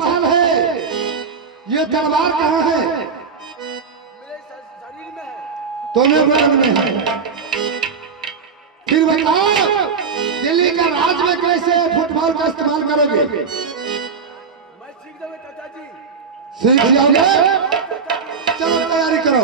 पहचान है? ये तलवार कहाँ है? तुम्हें बदन में है। फिर बताओ दिल्ली का राज में कैसे फुटबॉल का इस्तेमाल करोगे? मैं सीख जाऊंगा चाचा जी। सीख जाओगे? चलो तैयारी करो।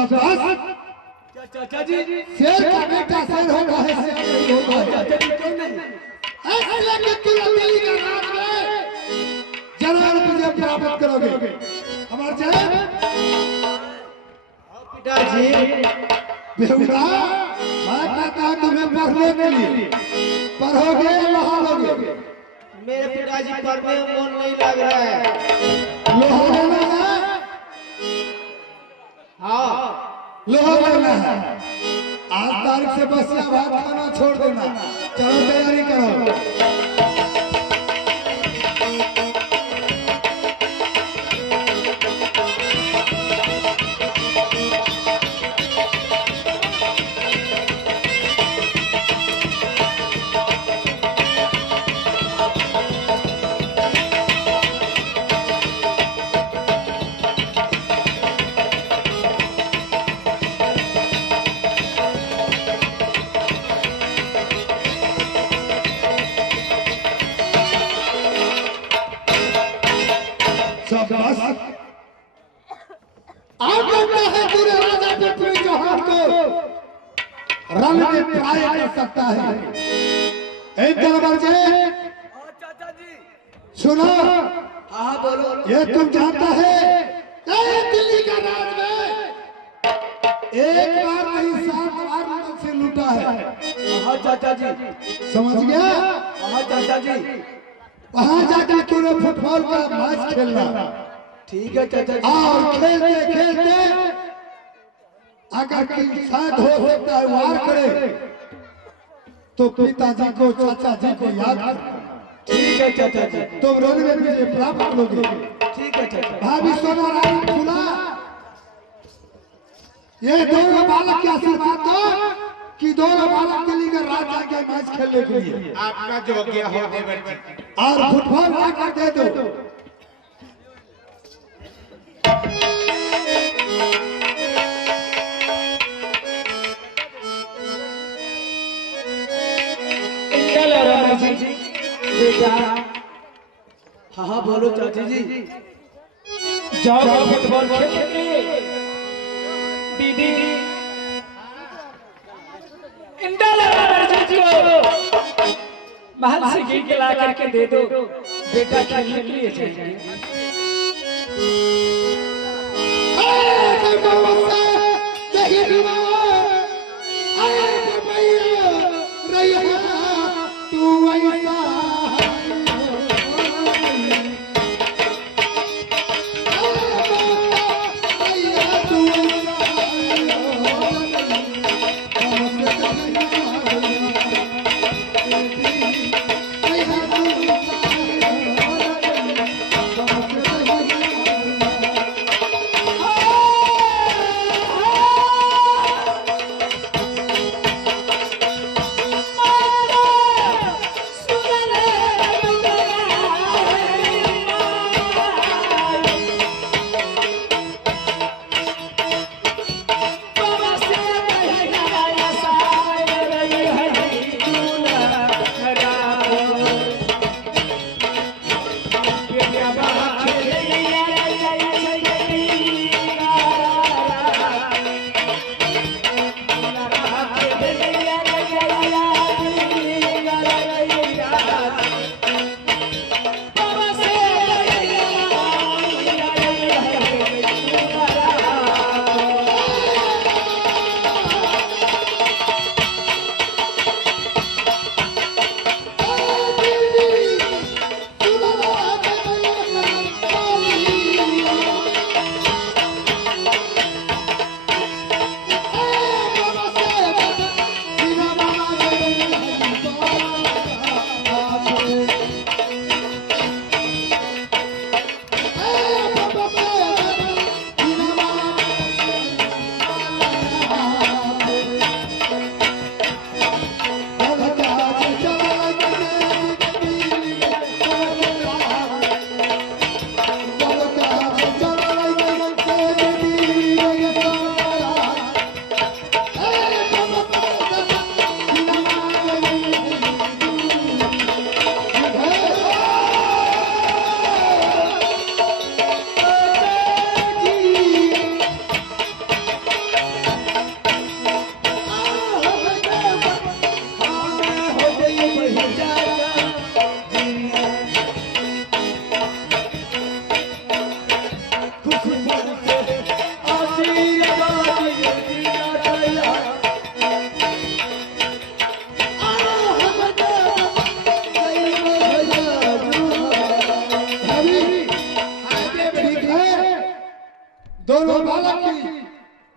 क्या चाचा जी? शेर का बेटा शेर होता है, शेर नहीं होता है। चाचा जी क्यों नहीं? ऐसे लेके तुम दिल्ली का राज में जरूर विजय प्राप्त करोगे। हमारे जय पिताजी बेहुदा, मैं कहता हूँ तुम्हें पढ़ने के लिए पढ़ोगे लोहा लोगे। मेरे पिताजी पढ़ने में मन नहीं लग रहा है। लोहा लेना है? हाँ लोहा लेना है। आज तारीख से बसिया भात खाना छोड़ देना। चलो तैयारी करो। आप लगता है पूरे राजा पृथ्वी चौहान को रंग में प्राय कर सकता है। एक दरबार जी चाचा जी सुनो। हाँ बोलो। ये तुम जानता है दिल्ली का राज में एक बार नहीं 7 बार मुगल से लूटा है। हाँ चाचा जी समझ गया? हाँ चाचा जी। वहां जाकर तूने फुटबॉल का मैच खेलना। ठीक है चाचा जी। और खेलते खेलते अगर कहीं शायद हो सकता है वार करे तो पिताजी को चाचा जी को याद करना। ठीक है चाचा जी। तुम रोने में विजय प्राप्त करोगे। ठीक है चाचा। भाभी सोना रानी खुला ये दोनों बालक के आशीर्वाद दो कि दोनों बालक के लिए रात आके मैच खेलने के लिए आपका जो गया हो और फुटबॉल ला कर दे दो। बेटा हाँ हाँ बोलो चाची जी। जाओ फुटबॉल खेलेंगे दीदी। महल से गिर के ला करके दे दो। बेटा खेलने के लिए चाहिए।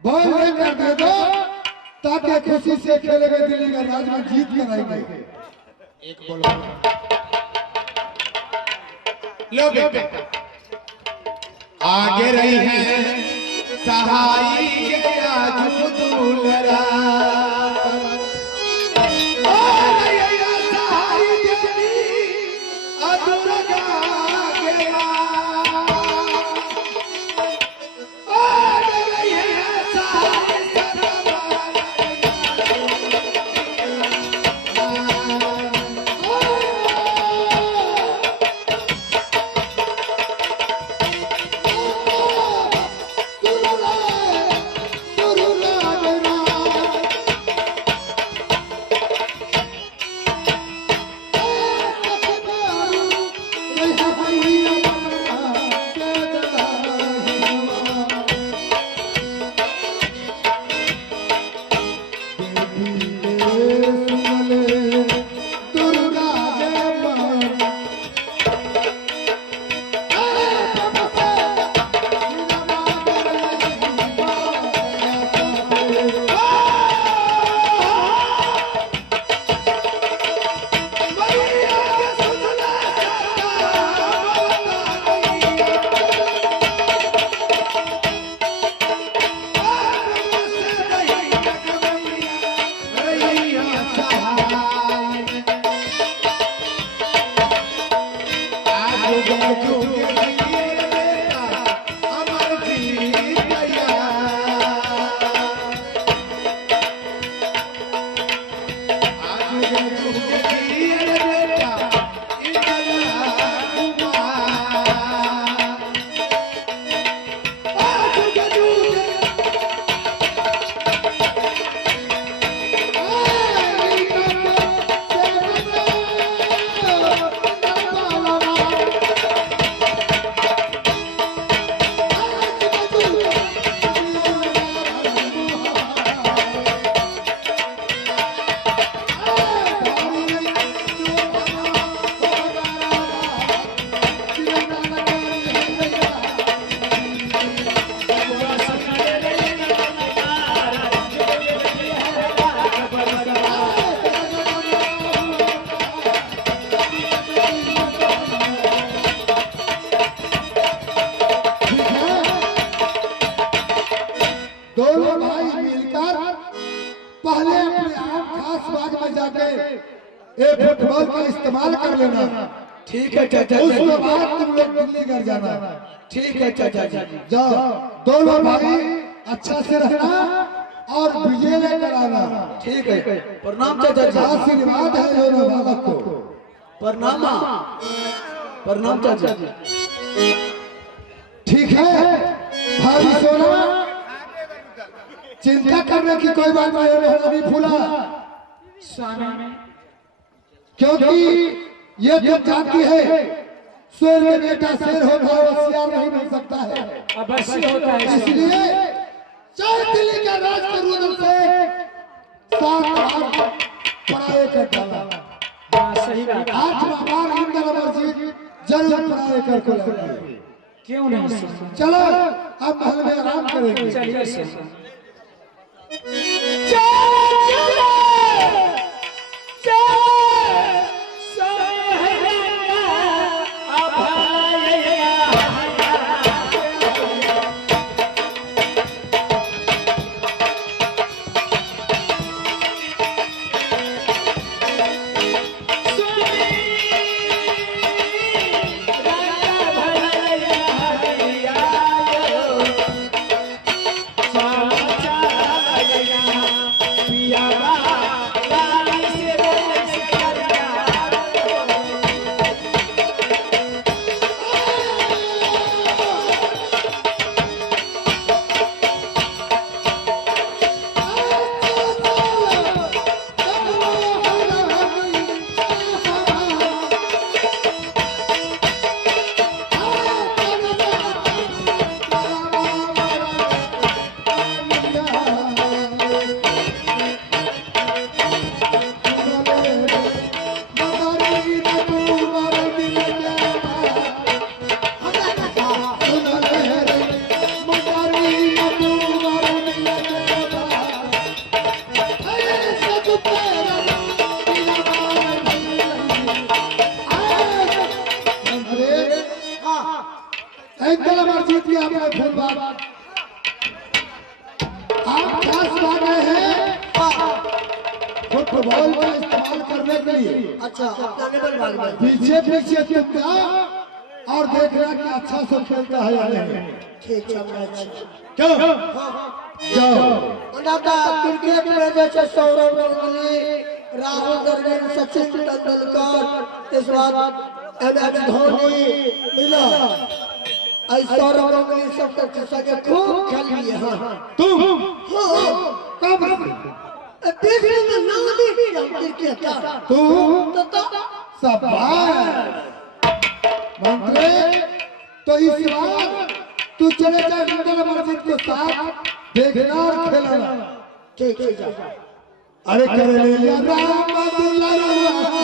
बॉल लेकर दे दो ताकि खुशी से खेलेंगे, दिल्ली का राज में जीत कर आएंगे। एक बॉल लो बेटे आगे रही है सहाई के आजू दूलरा फुटबॉल का इस्तेमाल कर लेना। ठीक है चाचा जी। उसके बाद तुम लोग दिल्ली घर जाना। ठीक है चाचा जी। जाओ दोनों भाई अच्छा से रहना और विजय लेकर आना। ठीक है। प्रणाम चाचा जी। आशीर्वाद है दोनों बालक को। प्रणाम प्रणाम चाचा जी। ठीक है भाभी सोना, चिंता करने की कोई बात नहीं है। अभी फूला क्योंकि ये जो जाति है शेर के बेटा शेर होता है, होशियार नहीं बन सकता है, अवश्य होता है। इसलिए चाहे दिल्ली का राज के रुदल से 7 पराये कर डाला। सही बात। 8वां बार इंद्र अमरजीत जरूर पराये कर को लाएंगे। क्यों नहीं? चलो अब महल में आराम करेंगे। चलिए से Bhag ऐसा नंबर जीत के आपने फुटबॉल आप 10 मांगे हैं फुटबॉल का इस्तेमाल करने के लिए। अच्छा अपना लेवल भाग में पीछे पीछे तुम जाओ और देखना कि अच्छा से खेलता है या नहीं। ठीक है क्यों जाओ मनाता क्रिकेट में जैसे सौरव गांगुली, राहुल द्रविड़, सचिन तेंदुलकर, इस बात MS धोनी मिला ऐसा सौरव गांगुली सब के खूब खेल लिए हैं। तुम कब देश में नाम भी क्रिकेट का तुम तो शाबाश मंत्री। तो इस बार तू चले जा रंगल मस्जिद के साथ देखना और खेलना। ठीक है जा अरे करे राम दुलारा